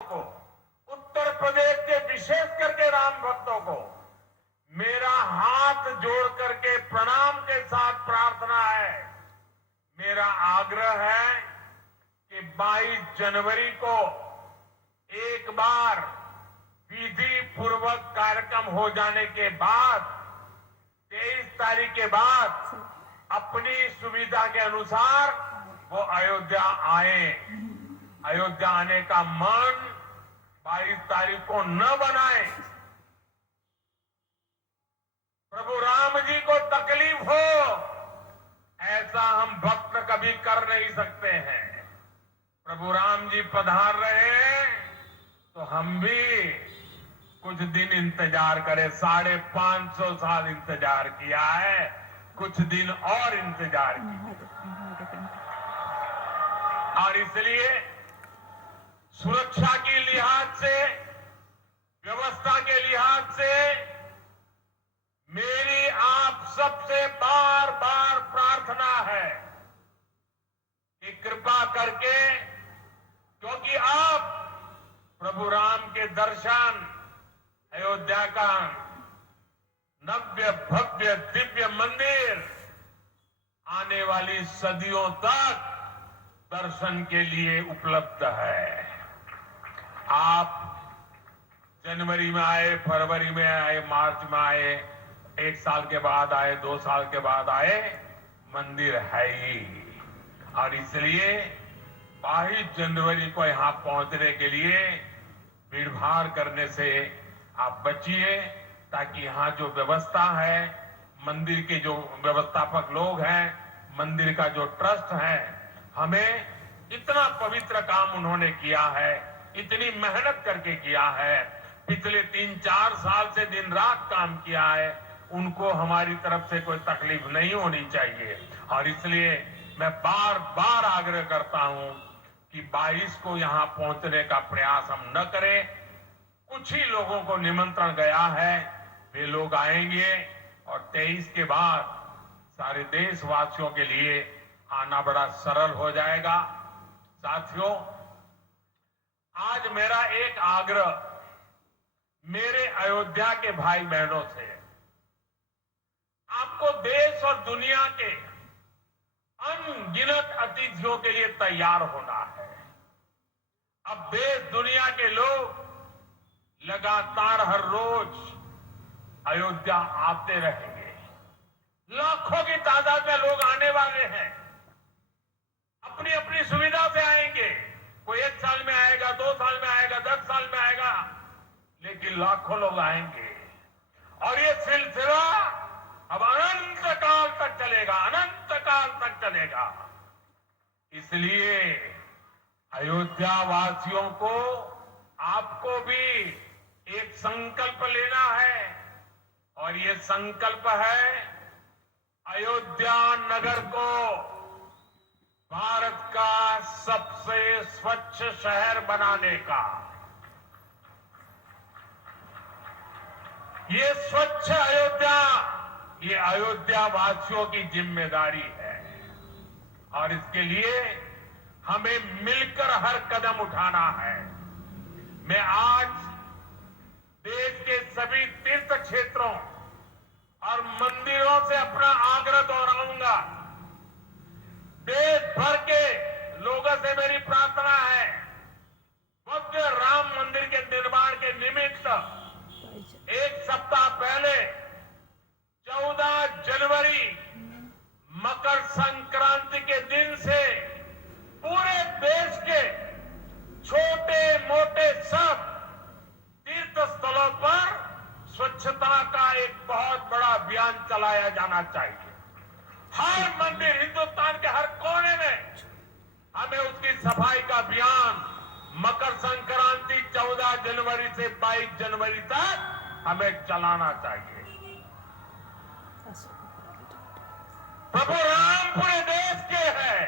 को, उत्तर प्रदेश के विशेष करके राम भक्तों को मेरा हाथ जोड़ करके प्रणाम के साथ प्रार्थना है, मेरा आग्रह है कि 22 जनवरी को एक बार विधि पूर्वक कार्यक्रम हो जाने के बाद 23 तारीख के बाद अपनी सुविधा के अनुसार वो अयोध्या आए। अयोध्या आने का मन 22 तारीख को न बनाए। प्रभु राम जी को तकलीफ हो ऐसा हम भक्त कभी कर नहीं सकते हैं। प्रभु राम जी पधार रहे हैं तो हम भी कुछ दिन इंतजार करें। 550 साल इंतजार किया है, कुछ दिन और इंतजार किया। और इसलिए सुरक्षा के लिहाज से, व्यवस्था के लिहाज से मेरी आप सबसे बार बार प्रार्थना है कि कृपा करके, क्योंकि आप प्रभु राम के दर्शन, अयोध्या का नव्य भव्य दिव्य मंदिर आने वाली सदियों तक दर्शन के लिए उपलब्ध है। आप जनवरी में आए, फरवरी में आए, मार्च में आए, 1 साल के बाद आए, 2 साल के बाद आए, मंदिर है ही। और इसलिए 22 जनवरी को यहां पहुंचने के लिए भीड़भाड़ करने से आप बचिए, ताकि यहां जो व्यवस्था है, मंदिर के जो व्यवस्थापक लोग हैं, मंदिर का जो ट्रस्ट है, हमें इतना पवित्र काम उन्होंने किया है, इतनी मेहनत करके किया है, पिछले 3-4 साल से दिन रात काम किया है, उनको हमारी तरफ से कोई तकलीफ नहीं होनी चाहिए। और इसलिए मैं बार बार आग्रह करता हूं कि 22 को यहां पहुंचने का प्रयास हम न करें। कुछ ही लोगों को निमंत्रण गया है, वे लोग आएंगे और 23 के बाद सारे देशवासियों के लिए आना बड़ा सरल हो जाएगा। साथियों, आज मेरा एक आग्रह मेरे अयोध्या के भाई बहनों से, आपको देश और दुनिया के अनगिनत अतिथियों के लिए तैयार होना है। अब देश दुनिया के लोग लगातार हर रोज अयोध्या आते रहेंगे। लाखों की तादाद में लोग आने वाले हैं, अपनी अपनी सुविधा से आएंगे। कोई 1 साल में आएगा, 2 साल में आएगा, 10 साल में आएगा, लेकिन लाखों लोग आएंगे। और ये सिलसिला अब अनंत काल तक चलेगा, अनंत काल तक चलेगा। इसलिए अयोध्या वासियों को, आपको भी एक संकल्प लेना है, और ये संकल्प है अयोध्या नगर को भारत का सबसे स्वच्छ शहर बनाने का। ये स्वच्छ अयोध्या, ये अयोध्या वासियों की जिम्मेदारी है, और इसके लिए हमें मिलकर हर कदम उठाना है। मैं आज देश के सभी तीर्थ क्षेत्रों और मंदिरों से अपना आग्रह दोहराऊंगा। देश भर के लोगों से मेरी प्रार्थना है, भव्य राम मंदिर के निर्माण के निमित्त 1 सप्ताह पहले 14 जनवरी मकर संक्रांति के दिन से पूरे देश के छोटे मोटे सब तीर्थ स्थलों पर स्वच्छता का एक बहुत बड़ा अभियान चलाया जाना चाहिए। हर मंदिर, हिंदुस्तान के हर कोने में हमें उसकी सफाई का अभियान मकर संक्रांति 14 जनवरी से 22 जनवरी तक हमें चलाना चाहिए। प्रभु राम पूरे देश के हैं,